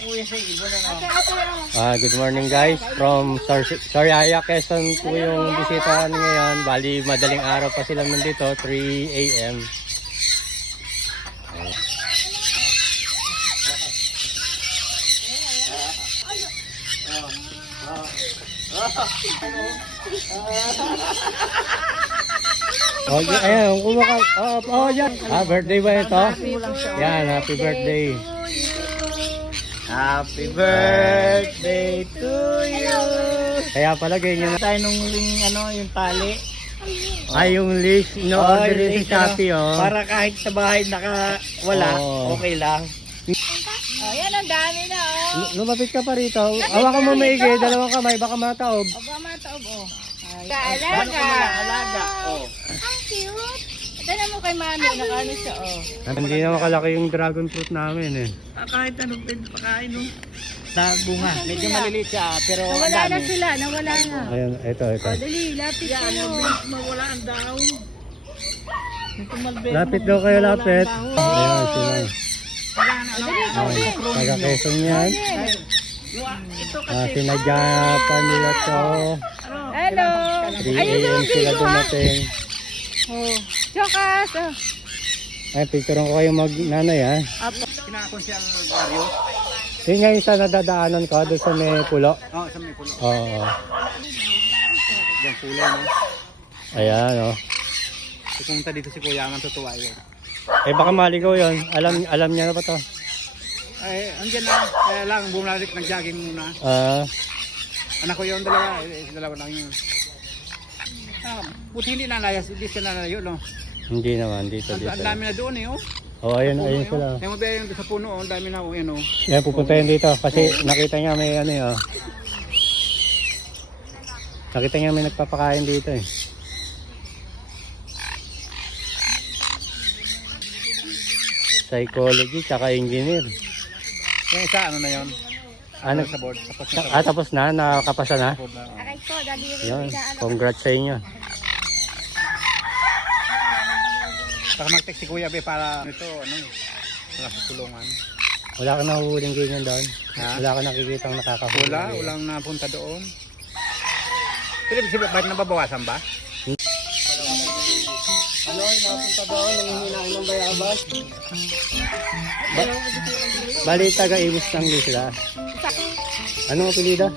Good morning guys, from Sariaya, Quezon po yung bisita ngayon. Bali madaling araw pa sila nandito, 3 AM. Ayan, yan. Birthday ba ito? Yan, happy birthday. Happy birthday to you. Kaya pala ganyan na tayo nung yung tali. yung list, order si Shopee, para kahit sa bahay wala, okay lang. Yan ang dami na, Lumapit ka pa rito. Hawakan mo maigi, dalawang kamay, baka mataob. Baka mataob, Alaga. Ang cute. Dala mo kay mami, nakaano siya, Hindi na makalaki yung dragon fruit namin Kahit anong pakain bunga. Medyo maliliit siya, pero nawala na sila, nawala na. Ayun, ito. Dali, lapit kayo. Mawala ang daon. Lapit daw kayo, lapit. Ayun, sila. Taga Quezon yan. Sinadya pa nila to. Hello. 3 AM sila dumating. Jokas. Ay, picturean ko kayo nanay Kinakon siya ang baryo. Yun nga yung sa nadadaanan ko, doon sa may pulo. Sa may pulo. Oo. Yung kulay, no? Ayan, Pumunta dito si Kuya, ang tutuwa yun. baka maligaw yun. Alam niya na ba to? Andyan na. Kaya lang, bumalik, nag-jogging muna. Anak ko yun, dalawa lang yun. Buti hindi nalayas, hindi siya nalayo, no? Hindi naman, dito. Ang dami na doon, Ayun sila. Kaya mabiya yung sa puno, ang dami na, Yan, pupunta yun dito. Kasi nakita niya may Nakita niya may nagpapakain dito Psychology, tsaka engineer. Yung isa, ano na yun? Sa board. Tapos na? Nakakapasa na? Aray ko, dali rin. Yan, congrats sa inyo. Saka mag-text si Kuya Be para ito, para sa tulungan. Wala ka nahuhuling ganyan doon? Ha? Wala ka nakikitang nakakahuli? Walang napunta doon. Pero bakit nababawasan ba? Napunta doon, nanghihinain ng bayabas. Bali, taga-Imus lang din sila. Anong apelido?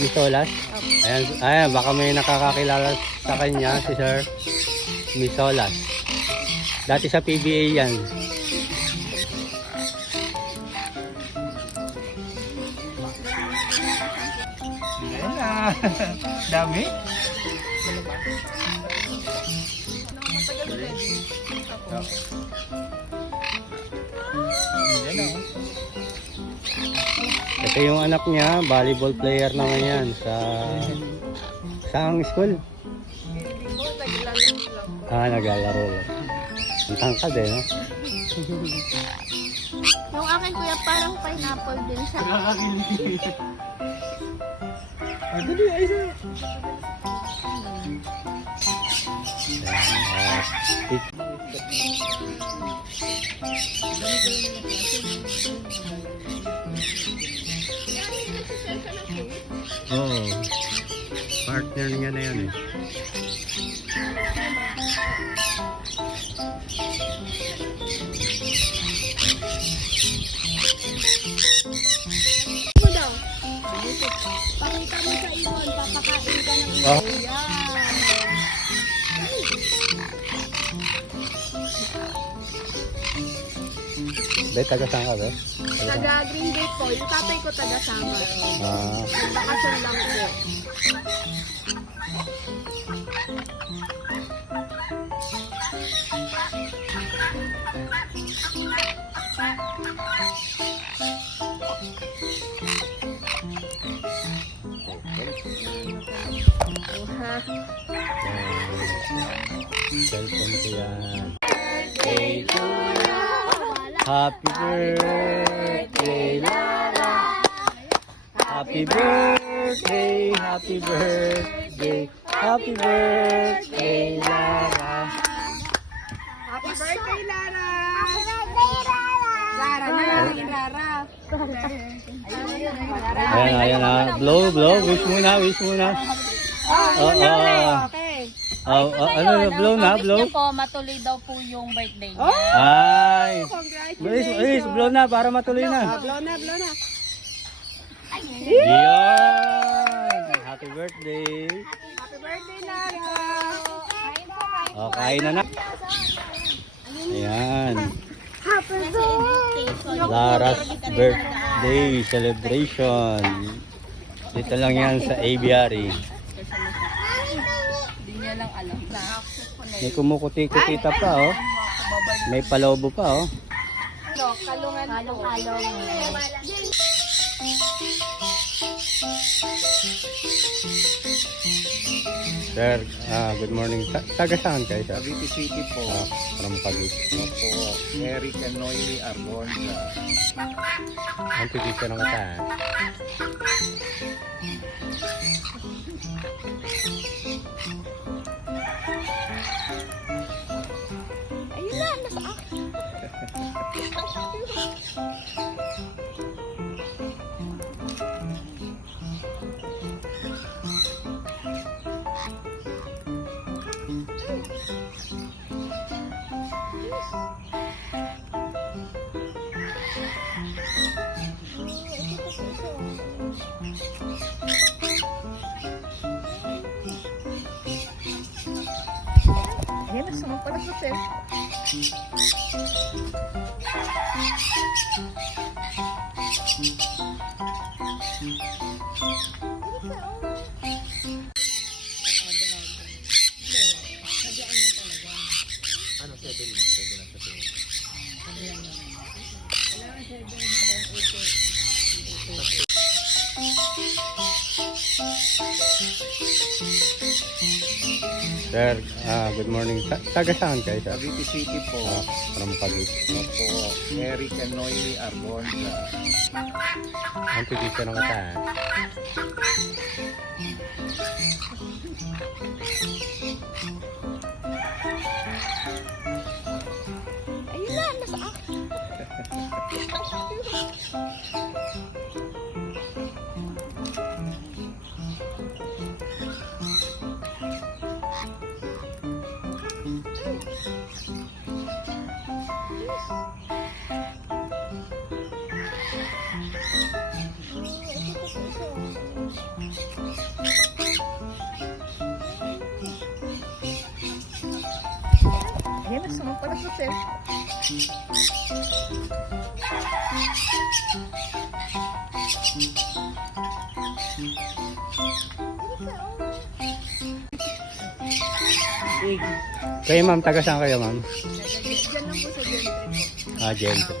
Misolas. Ayan, baka may nakakakilala sa kanya, si Sir Misolas. Dati sa PBA yan. Dami? Ito yung anak niya, volleyball player naman yan saang school? Naglalaro lang. Ang tangkad no? Yung akin kuya parang pineapple din siya. Partner niya na yan Pakita mo sa ibon, papakain ka ng Oh. Be, taga saan ka, be? Taga Green Gate po, yung tatay ko taga Samar. Bakasyon lang po. Cellphone ko yan. Happy birthday, Lara. Happy birthday, happy birthday, happy birthday, Lara. Happy birthday, Lara! Happy birthday, Lara! Lara na, Lara. Ayan na. Blow. Wish muna. Okay. Ano, blow na, blow. Wish niya po, matuloy daw po yung birthday niya. Ay. Congratulations. Bilis, blow na para matuloy na. Blow na. Yan. Happy birthday. Happy birthday, Lara. O, kain na na. Ayan. Happy birthday. Lara's birthday celebration. Dito lang yan sa aviary. Hindi niya lang alam na. May kumukuti-kutita pa, oh. May palobo pa, oh. Kalungan. Sir, good morning. Taga saan kayo, sir? Cavite City po. From Cavite. Opo. Eric and Noily Arbonza. Ang pipicture ng kata. Ayun na, nasa Ayan, nasunod pala po, sir. Sir, good morning. Taga saan kayo, sir? Cavite City po. From Cavite. Opo. Eric and Noily Arbonza. Ang pipicture ng kata. Ayun na, nasa Ayan, nasunod pala po, sir. Kayo, ma'am, taga saan kayo, ma'am? Diyan lang po sa gentry. Gentry.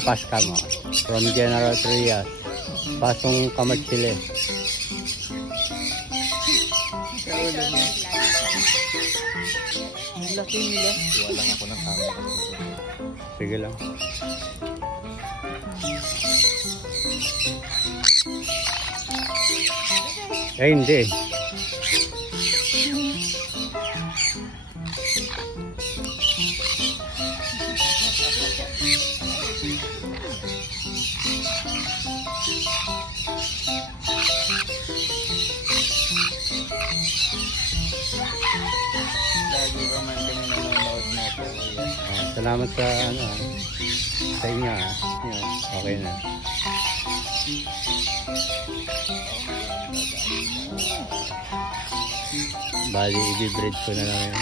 Pasca mo. From General Trias. Pasong Kamatsile. Laki nila. Wala lang ako ng camera. Sige lang. Hindi. Lagi ba man kami nanonood na po. Salamat sa sa inyo. Yan, okay na. Bali, i-breed ko na lang yun.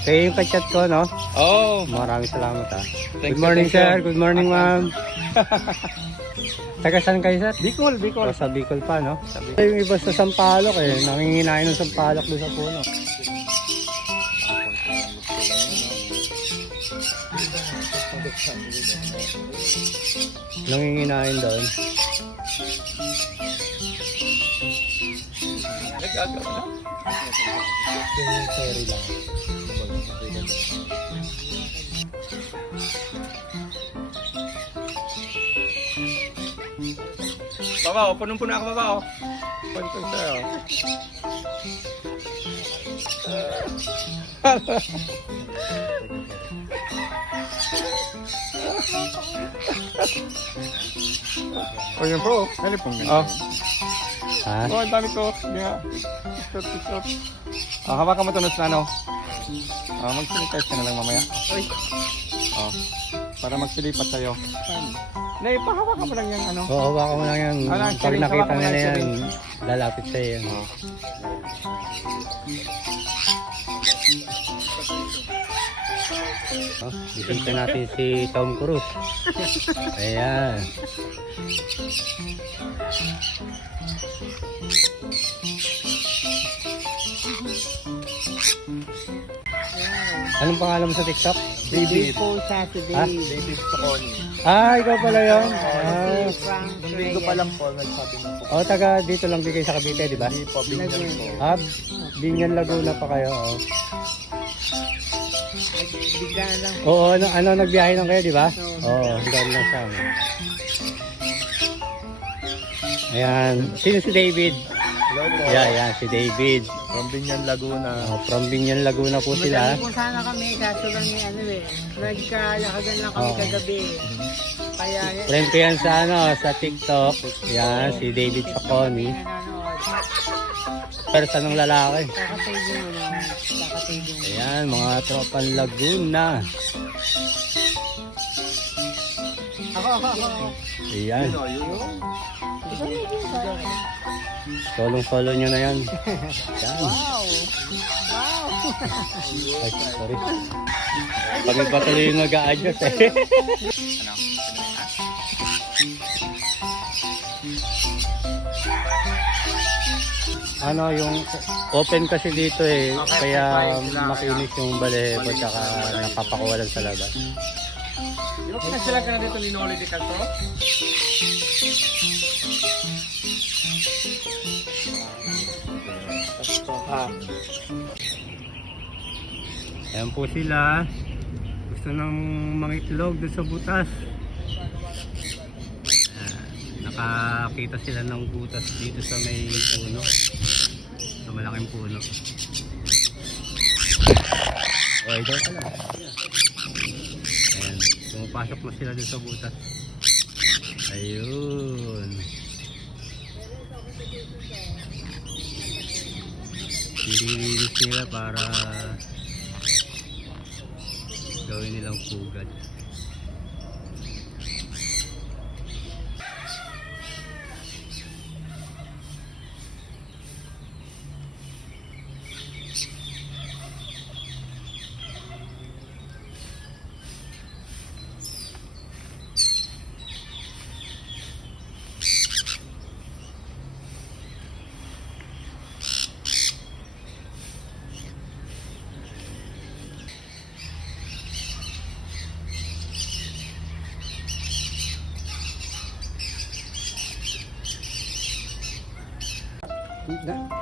Kayo yung kachat ko, no? Oh, Maraming salamat, ha. Thank Good you, morning, thank you. sir. Good morning, ma'am. Taga saan kayo, sir? Bicol. Oh, sa Bicol pa, no? Yung iba sa Sampaloc, nanginginain ng Sampaloc doon sa puno. Nanginginain doon. Nagagawa na. Yung ferry lang. Baba, punong-puno ako baba, oh. Punong sa'yo. Oh, yun po. Ano pong ganyan? Oh. Ha? Oh, ang dami ko. Yeah. Stop. Hawakan mo ito na ano. Mag-sanitize ka na lang mamaya. Oh. Para magsilipat sa'yo. Nay, pahawakan mo lang yung ano. Oo, baka mo lang yan. Ano, Pag syringe, nakita hawakan mo nila lang yan, syringe. lalapit sa'yo yan. Oh. Oh, bisita natin si Tom Cruise. Ayan. Anong pangalan mo sa TikTok? David. po siya si Ha? Dave. David Toconi. Ikaw pala yun. Frank Nung linggo pa lang po, nagsabi mo po. Taga dito lang din kayo sa Cavite, di ba? Hindi po, binigyan po. Binyan Laguna pa kayo. Oh. Bigla lang. Oo, nagbiyahe lang kayo, di ba? Oo, doon lang siya. Ayan, sino si David? Hello po. Ayan, si David. From Binyan, Laguna. From Binyan Laguna po sila. Madali po sana kami, kaso lang yung ano eh. Nagkalakagan lang kami Oo. kagabi. Kaya Friend ko yan sa TikTok. Ayan, si David Saconi. nanonood. Person ng lalaki. Kakatagin mo na. Kakatagin mo. Ayan, mga tropan Laguna. Ako. Ayan, Yun. solong-solo nyo na yan. Ayan. Wow. Ay, sorry. Kami pa tuloy yung nag-a-adjust eh. Yung open kasi dito eh, kaya makinis yung balehebo tsaka napapakuwalan sa labas. Di ba pinasila ka na dito ni Noli de Castro? Ayan po sila. Gusto ng mangitlog doon sa butas. Nakakita sila ng butas dito sa may puno. Sa malaking puno. Okay, daw pala. Ayan. Pumapasok na sila doon sa butas. Ayun. Nililinis nila para gawin nilang pugad.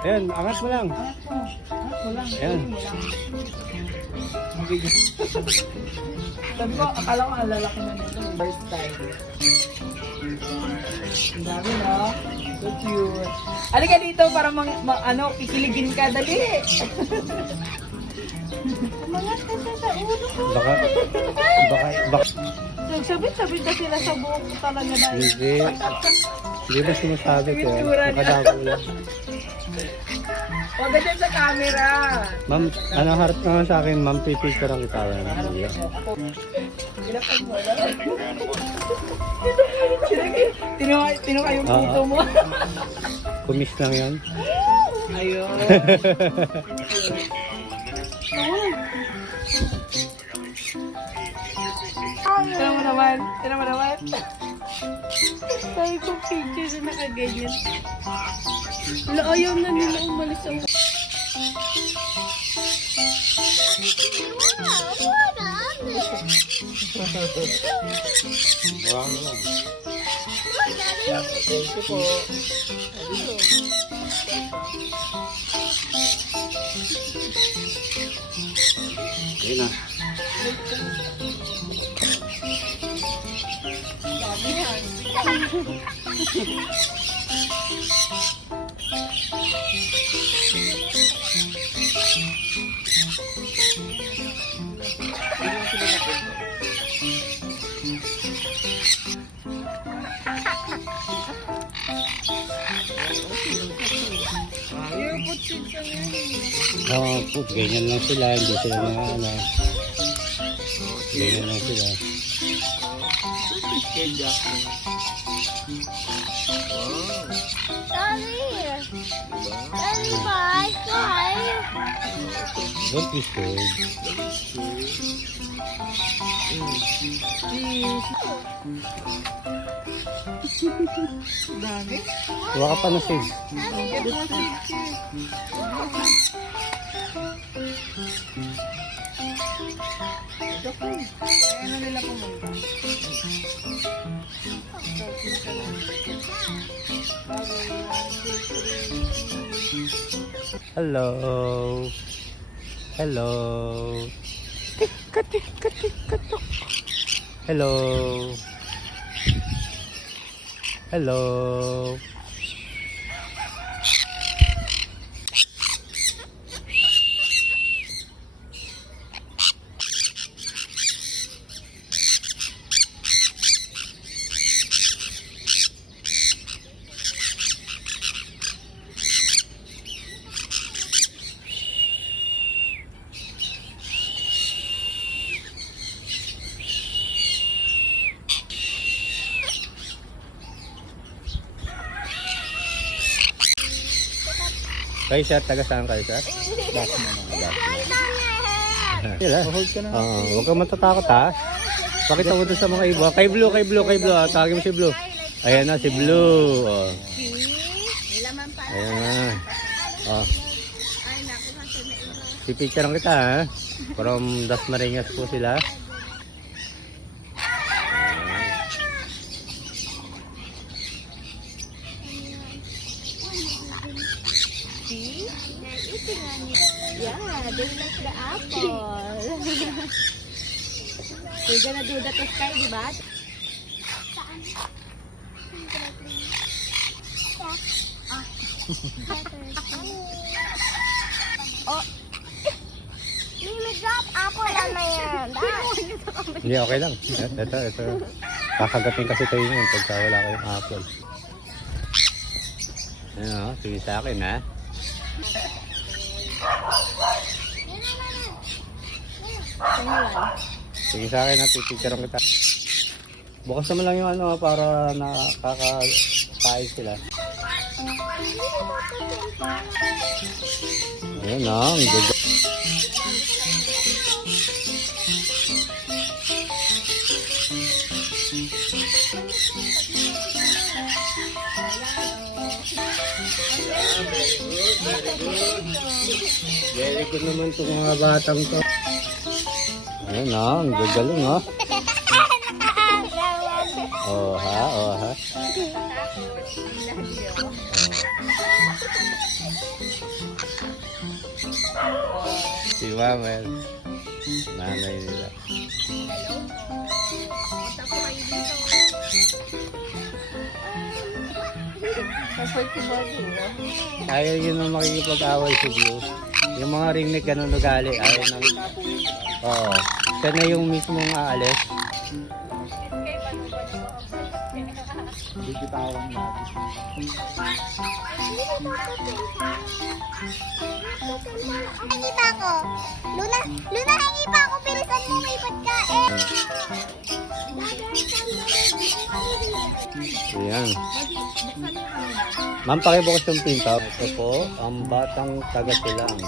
Ayan, angat mo lang. Ayan. Sabi ko, akala ko ang lalaki na nito. First time. Ang dami no? So cute. Halika dito para kikiligin ka. Dali! Umangat ka sa ulo ko. Baka. Nagsabit-sabit na sila sa buhok ko talaga na. Hindi ba sinasabi ko? Pintura niya. Nakadago lang. Huwag ka dyan sa camera. Ma'am, harap naman sa akin, ma'am, pipicture ang kita. Ilapag mo. Tinuka yung puto mo. Kumis lang yan. Ayun. Tira mo naman. Sabi ko picture na nakaganyan. Wala, ayaw na nila umalis ang... Wow lang. Ito po. Ayun na. Sabi yan. Oo, po, ganyan lang sila, hindi sila na ano. Ganyan lang sila. Don't be scared. Dami. Kuha ka pa na save. Ayan na nila pumunta. Hello. Hello. Hello. Hello. Kayo sir, taga saan kayo sir? Sila. Hold ka na. Huwag kang matatakot ha. Pakita mo doon sa mga iba. Kay Blue. Ah, tawagin mo si Blue. Ayan na si Blue. Oh. Ayan na. Oh. Pipicturean kita ha. From Dasmariñas po sila. Yeah, they like the apple. We're gonna do that to Sky, di ba? Oh. Mimi, drop apple on my hand. Hindi, okay lang. Ito. Kakagatin kasi tayo yun pagka wala kayong apple. Ayan o, sige sa akin ha. Sige sa akin ha, pipicturean kita. Bukas naman lang yung ano para nakakain sila. Ayan o, ang ganda. Very good naman itong mga batang to. Ayan o, ang gagaling o. Oh ha. Si Mama, nanay nila. Ayaw yun na makikipag-away si Blue. Yung mga ringneck ganun ugali, ayaw nang... Oo. Siya na yung mismong aalis. Bibitawan natin. Hingi pa ako. Luna, hingi pa ako. Bilisan mo, may pagkain. Ayan. Ma'am, pakibukas yung pinto. Ito po, ang batang taga-silang.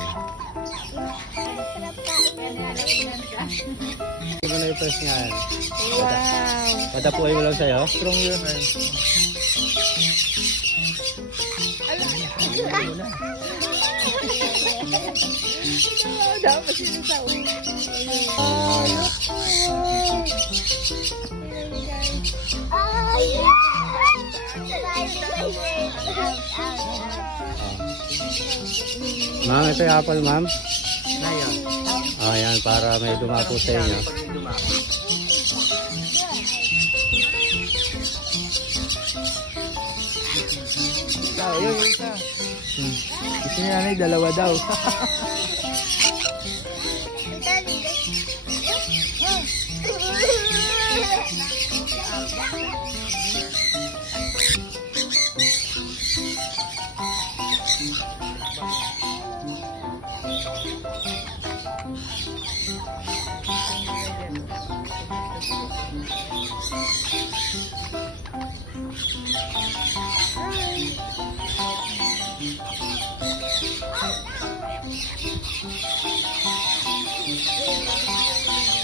Hindi mo na i-press nga yan. Wow. Patapuin mo lang sa'yo. Strong yun eh. Dapat sila sa ulo. Ma'am, ito yung apple, ma'am. Ayan, para may dumapo sa inyo. Yun, yung isa. Gusto niya nanay, dalawa daw.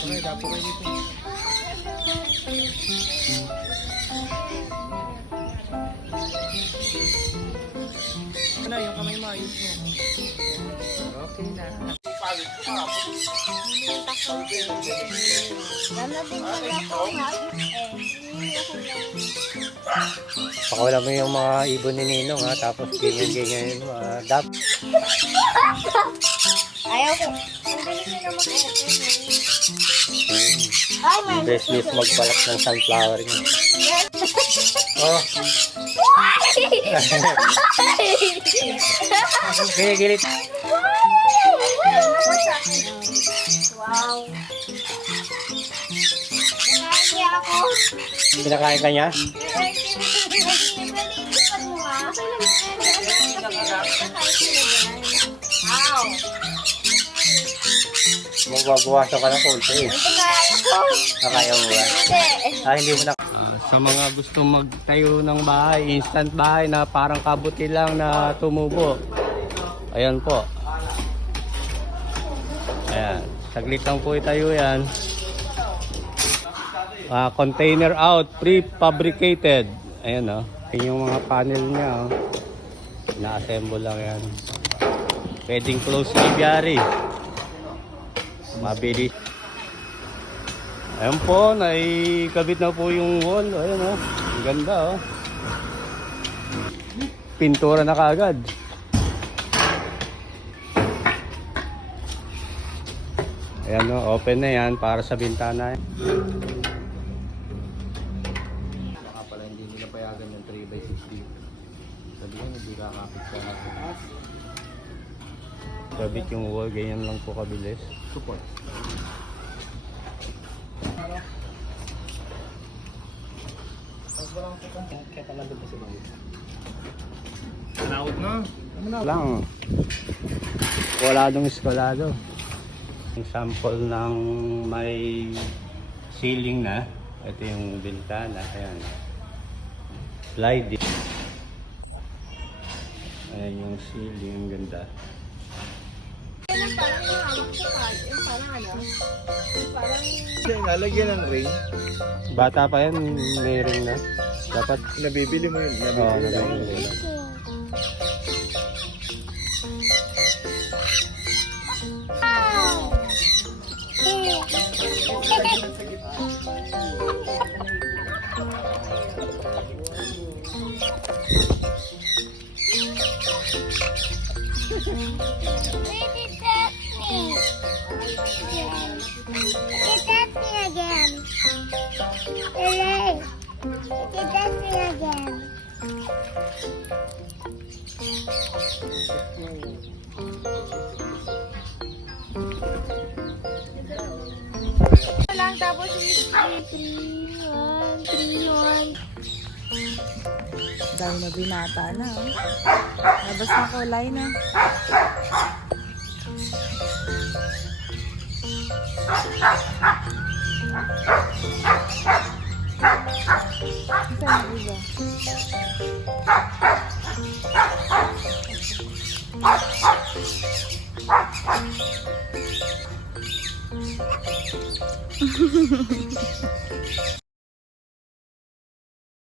Okay, dapo kayo dito. Ano, yung kamay mo, ayos mo. Okay na. Lalo din pala ako ha. Pakawala mo yung mga ibon ni Ninong ha, tapos ganyan-ganyan mo. Ayaw ko. Ang galing nila mag-open Ay, may Business magbalat ng sunflower niya. Oh. Ginigilit. Wow. Nakakaya ako. Pinakain ka niya? Wow. Magbabawasan ka ng konti eh. Nakaya mo ba? Hindi mo na. Sa mga gustong magtayo ng bahay, instant bahay na parang kabuti lang na tumubo. Ayan po. Ayan. Saglit lang po itayo yan. Container out, pre-fabricated. Ayan o. Ayan yung mga panel niya o. Na-assemble lang yan. Pwedeng close aviary. Mabilis. Ayan po, naikabit na po yung wall. Ayan o. Ang ganda o. Pintura na kaagad. Ayan o, open na yan para sa bintana. Baka pala hindi nila payagan yung 3x60. Sabi nga, hindi kakapit ka natin. Kabit yung wall, ganyan lang po kabilis. Support. Tanawad na. Lang. Waladong eskwalado. Yung sample ng may ceiling na. Ito yung bintana. Ayan. Sliding. Ayan yung ceiling. Ang ganda. Nalagyan ng ring. Bata pa yan. May ring na. Dapat. Nabibili mo yun. Oo, nabibili mo. Wait, it touched me. It touched me again. Elay. It touched me again. Lang tapos 3, 1, 3, 1. Dahil na binata na. Labas na kulay na. Saan yung iba?